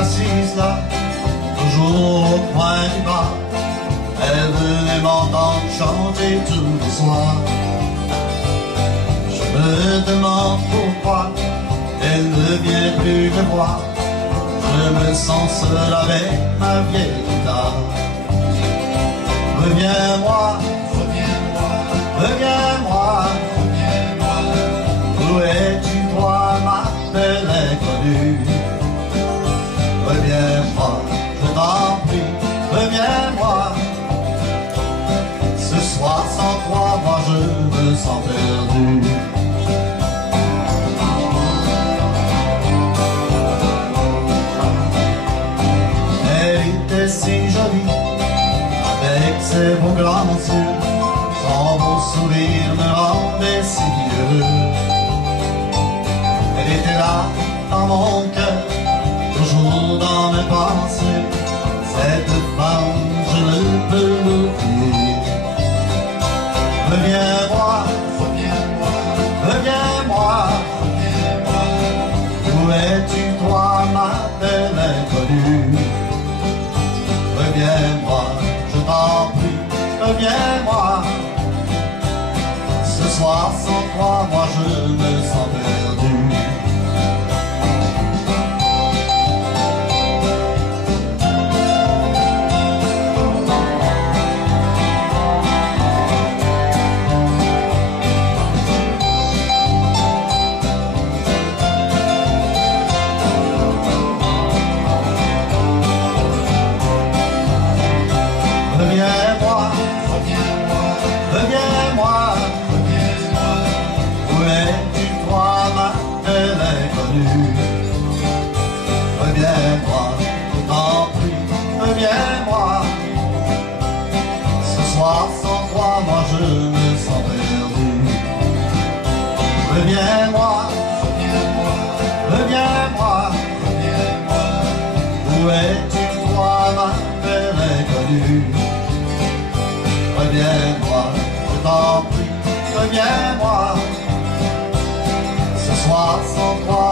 assise là, toujours au coin du bar. Elle venait m'entendre chanter tous les soirs. Je me demande pourquoi elle ne vient plus me voir. Je me sens seul avec ma vieille guitare. Reviens-moi, reviens-moi, reviens-moi, reviens-moi. Où es-tu toi, ma belle inconnue? Reviens-moi, je t'en prie, reviens-moi. Ce soir sans toi, moi je me sens perdu. Elle était si jolie, avec ses beaux grands yeux, son beau sourire me rendait si heureux. Elle était là dans mon cœur, toujours dans mes pensées. Cette femme, je ne peux l'oublier. Reviens-moi, reviens-moi, reviens-moi, reviens-moi. Où es-tu toi, ma belle inconnue? Reviens-moi, je t'en prie, reviens-moi. Ce soir sans toi, moi je me sens perdu. Reviens-moi, reviens-moi, reviens-moi, reviens-moi. Où es-tu toi, ma belle inconnue? Reviens-moi, je t'en prie, reviens-moi. Ce soir sans toi, moi je me sens perdu. Reviens-moi, reviens-moi, reviens-moi, reviens-moi. Où es-tu toi, ma belle inconnue? Reviens-moi, je t'en prie, reviens-moi. Ce soir sans toi,